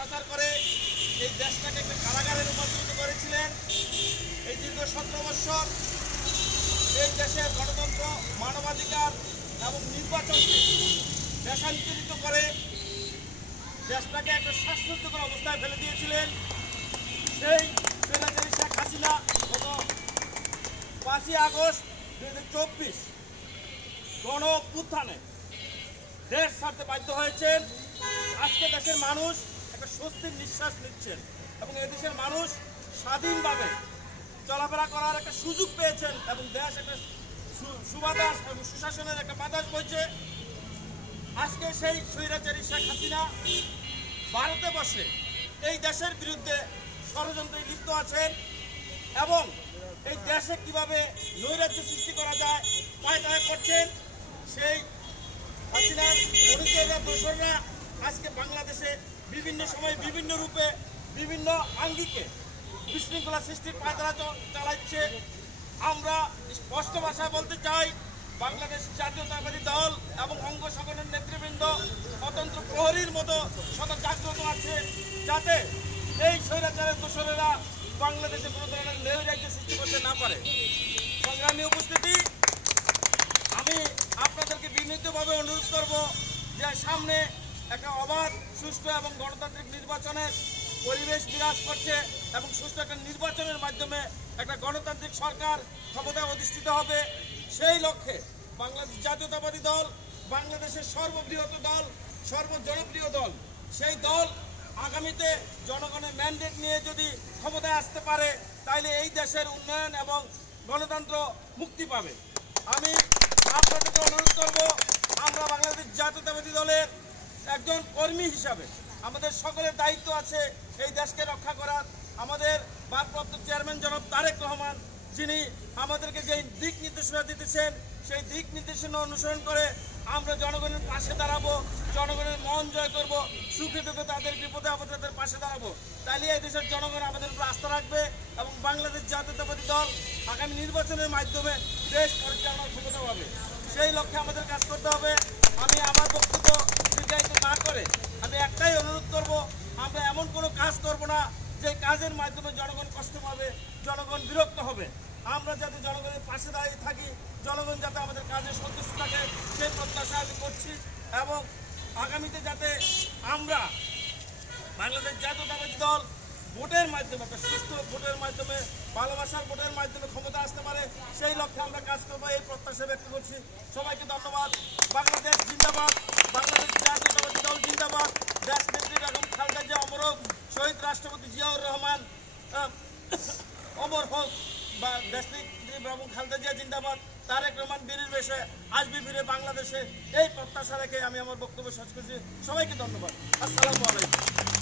অত্যাচার করে এই দেশটাকে একটা কারাগারে রূপান্তরিত করেছিলেন। এই দীর্ঘ 17 বৎসর এই দেশের গণতন্ত্র, মানবাধিকার এবং নির্বাচনকে দেশান্তরিত করে দেশটাকে একটা শ্বাসরুদ্ধকর অবস্থায় ফেলে দিয়েছিলেন। সেই স্বৈরাচারী শেখ হাসিনা গত 5ই আগস্ট 2024 গণ অভ্যুত্থানে দেশ ছাড়তে বাধ্য হয়েছেন। আজকে দেশের মানুষ একটা স্বস্তির নিঃশ্বাস নিচ্ছেন এবং এদেশের মানুষ স্বাধীনভাবে চলাফেরা করার একটা সুযোগ পেয়েছেন এবং দেশ একটা সুবাতাস এবং সুশাসনের একটা বাতাস বইছে। আজকে সেই স্বৈরাচারী শেখ হাসিনা ভারতে বসে এই দেশের বিরুদ্ধে ষড়যন্ত্রে লিপ্ত আছেন এবং এই দেশে কিভাবে নৈরাজ্য সৃষ্টি করা যায় পায়তারা করছেন। সেই হাসিনার অনুচররা দোসররা আজকে বাংলাদেশে বিভিন্ন সময় বিভিন্ন রূপে বিভিন্ন আঙ্গিকে বিশৃঙ্খলা সৃষ্টির পায়তারা চালাচ্ছে। আমরা স্পষ্ট ভাষায় বলতে চাই, বাংলাদেশ জাতীয়তাবাদী দল এবং অঙ্গ সংগঠনের নেতৃবৃন্দ স্বতন্ত্র প্রহরীর মতো শত জাগ্রত আছে, যাতে এই স্বৈরাচারের দোসরেরা বাংলাদেশে কোনো ধরনের নৈরাজ্য সৃষ্টি করতে না পারে। সংগ্রামী উপস্থিতি, আমি আপনাদেরকে বিনীতভাবে অনুরোধ করব যে সামনে একটা অবাধ, সুষ্ঠু এবং গণতান্ত্রিক নির্বাচনের পরিবেশ বিরাজ করছে এবং সুষ্ঠু একটা নির্বাচনের মাধ্যমে একটা গণতান্ত্রিক সরকার ক্ষমতায় অধিষ্ঠিত হবে। সেই লক্ষ্যে বাংলাদেশ জাতীয়তাবাদী দল, বাংলাদেশের সর্ববৃহৎ দল, সর্বজনপ্রিয় দল, সেই দল আগামীতে জনগণের ম্যান্ডেট নিয়ে যদি ক্ষমতায় আসতে পারে তাহলে এই দেশের উন্নয়ন এবং গণতন্ত্র মুক্তি পাবে। আমি আপনাদেরকে অনুরোধ করব, আমরা বাংলাদেশ জাতীয়তাবাদী দলের একজন কর্মী হিসাবে আমাদের সকলের দায়িত্ব আছে এই দেশকে রক্ষা করার। আমাদের ভারপ্রাপ্ত চেয়ারম্যান জনাব তারেক রহমান, যিনি আমাদেরকে যে দিক নির্দেশনা দিতেছেন, সেই দিক নির্দেশনা অনুসরণ করে আমরা জনগণের পাশে দাঁড়াবো, জনগণের মন জয় করব, সুখে দুঃখে তাদের বিপদে আপদে তাদের পাশে দাঁড়াবো। তাইলে এই দেশের জনগণ আমাদের উপর আস্থা রাখবে এবং বাংলাদেশ জাতীয়তাবাদী দল আগামী নির্বাচনের মাধ্যমে দেশ পরিচালনার ক্ষমতা পাবে। সেই লক্ষ্যে আমাদের কাজ করতে হবে। আমি আমার বক্তব্য দীর্ঘায়িত না করে আমি একটাই অনুরোধ করব, আমরা এমন কোনো কাজ করব না যে কাজের মাধ্যমে জনগণ কষ্ট পাবে, জনগণ বিরক্ত হবে। আমরা যাতে জনগণের পাশে দাঁড়িয়ে থাকি, জনগণ যাতে আমাদের কাজে সন্তুষ্ট থাকে, সেই প্রত্যাশা আমি করছি। এবং আগামীতে যাতে আমরা বাংলাদেশ জাতীয়তাবাদী দল ভোটের মাধ্যমে, একটা সুস্থ ভোটের মাধ্যমে, ভালোবাসার ভোটের মাধ্যমে ক্ষমতা আসতে পারে, সেই লক্ষ্যে আমরা কাজ করবো, এই প্রত্যাশা ব্যক্ত করছি। সবাইকে ধন্যবাদ। বাংলাদেশ জিন্দাবাদ, বাংলাদেশ জাতীয়তাবাদী দল জিন্দাবাদ। দেশ নেত্রী বেগম খালেদা জিয়া অমর হোক, শহীদ রাষ্ট্রপতি জিয়াউর রহমান অমর হোক, বা দেশ নেত্রী বেগম খালেদা জিয়া জিন্দাবাদ। তারেক রহমান বীরের বেশে আসবে ফিরে বাংলাদেশে, এই প্রত্যাশা রেখে আমি আমার বক্তব্য শেষ করছি। সবাইকে ধন্যবাদ। আসসালামু আলাইকুম।